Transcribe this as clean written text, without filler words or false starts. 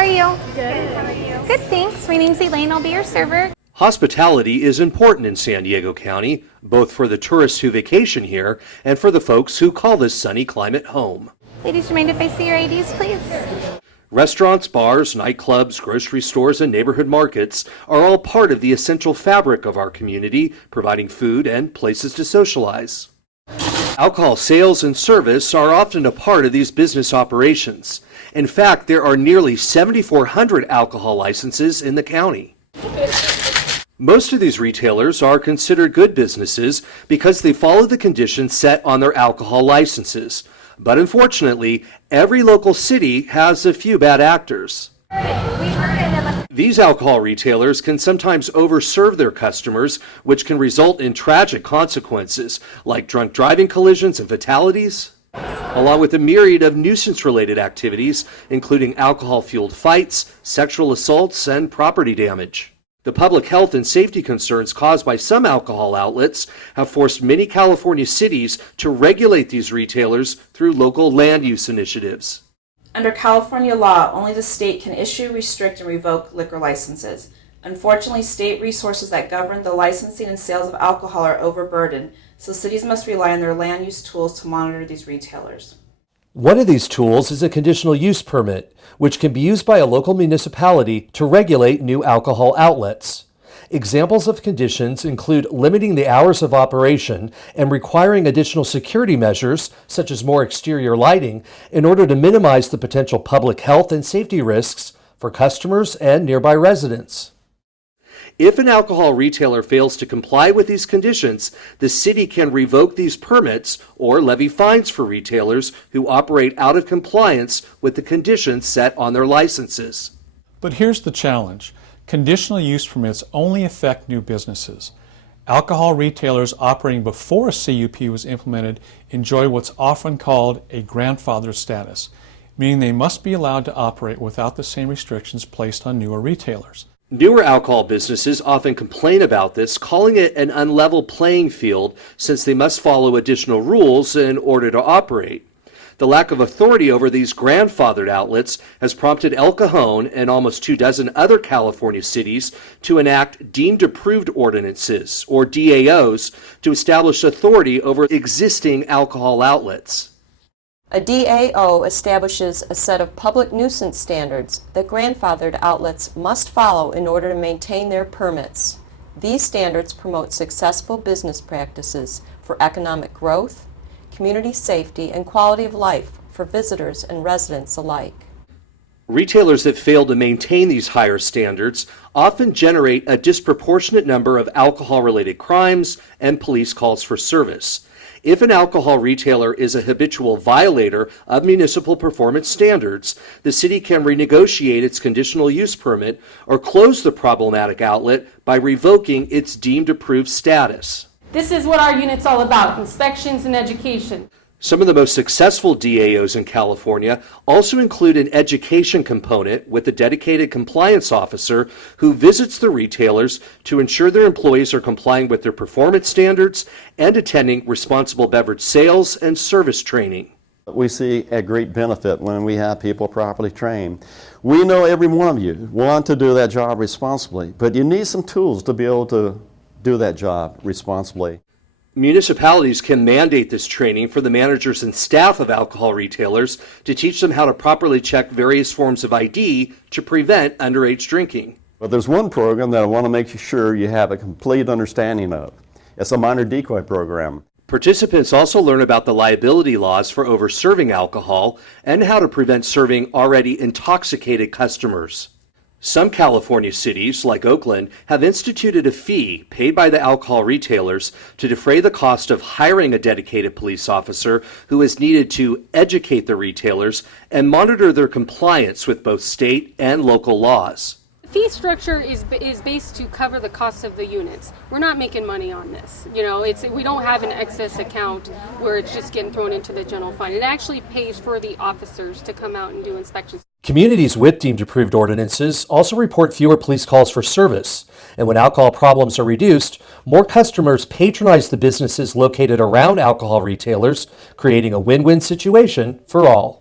are you? Good. How are you? Good, thanks. My name's Elaine. I'll be your server. Hospitality is important in San Diego County, both for the tourists who vacation here and for the folks who call this sunny climate home. Ladies, do you mind if I see your IDs, please? Restaurants, bars, nightclubs, grocery stores, and neighborhood markets are all part of the essential fabric of our community, providing food and places to socialize. Alcohol sales and service are often a part of these business operations. In fact, there are nearly 7,400 alcohol licenses in the county. Most of these retailers are considered good businesses because they follow the conditions set on their alcohol licenses. But unfortunately, every local city has a few bad actors. These alcohol retailers can sometimes overserve their customers, which can result in tragic consequences like drunk driving collisions and fatalities, along with a myriad of nuisance-related activities, including alcohol-fueled fights, sexual assaults, and property damage. The public health and safety concerns caused by some alcohol outlets have forced many California cities to regulate these retailers through local land use initiatives. Under California law, only the state can issue, restrict, and revoke liquor licenses. Unfortunately, state resources that govern the licensing and sales of alcohol are overburdened, so cities must rely on their land use tools to monitor these retailers. One of these tools is a conditional use permit, which can be used by a local municipality to regulate new alcohol outlets. Examples of conditions include limiting the hours of operation and requiring additional security measures, such as more exterior lighting, in order to minimize the potential public health and safety risks for customers and nearby residents. If an alcohol retailer fails to comply with these conditions, the city can revoke these permits or levy fines for retailers who operate out of compliance with the conditions set on their licenses. But here's the challenge. Conditional use permits only affect new businesses. Alcohol retailers operating before a CUP was implemented enjoy what's often called a grandfather status, meaning they must be allowed to operate without the same restrictions placed on newer retailers. Newer alcohol businesses often complain about this, calling it an unlevel playing field since they must follow additional rules in order to operate. The lack of authority over these grandfathered outlets has prompted El Cajon and almost 24 other California cities to enact deemed approved ordinances, or DAOs, to establish authority over existing alcohol outlets. A DAO establishes a set of public nuisance standards that grandfathered outlets must follow in order to maintain their permits. These standards promote successful business practices for economic growth, community safety, and quality of life for visitors and residents alike. Retailers that fail to maintain these higher standards often generate a disproportionate number of alcohol-related crimes and police calls for service. If an alcohol retailer is a habitual violator of municipal performance standards, the city can renegotiate its conditional use permit or close the problematic outlet by revoking its deemed approved status. This is what our unit's all about, inspections and education. Some of the most successful DAOs in California also include an education component with a dedicated compliance officer who visits the retailers to ensure their employees are complying with their performance standards and attending responsible beverage sales and service training. We see a great benefit when we have people properly trained. We know every one of you want to do that job responsibly, but you need some tools to be able to do that job responsibly. Municipalities can mandate this training for the managers and staff of alcohol retailers to teach them how to properly check various forms of ID to prevent underage drinking. But there's one program that I want to make sure you have a complete understanding of. It's a minor decoy program. Participants also learn about the liability laws for over-serving alcohol and how to prevent serving already intoxicated customers. Some California cities, like Oakland, have instituted a fee paid by the alcohol retailers to defray the cost of hiring a dedicated police officer who is needed to educate the retailers and monitor their compliance with both state and local laws. Fee structure is based to cover the cost of the units. We're not making money on this. We don't have an excess account where it's just getting thrown into the general fund. It actually pays for the officers to come out and do inspections. Communities with deemed approved ordinances also report fewer police calls for service. And when alcohol problems are reduced, more customers patronize the businesses located around alcohol retailers, creating a win-win situation for all.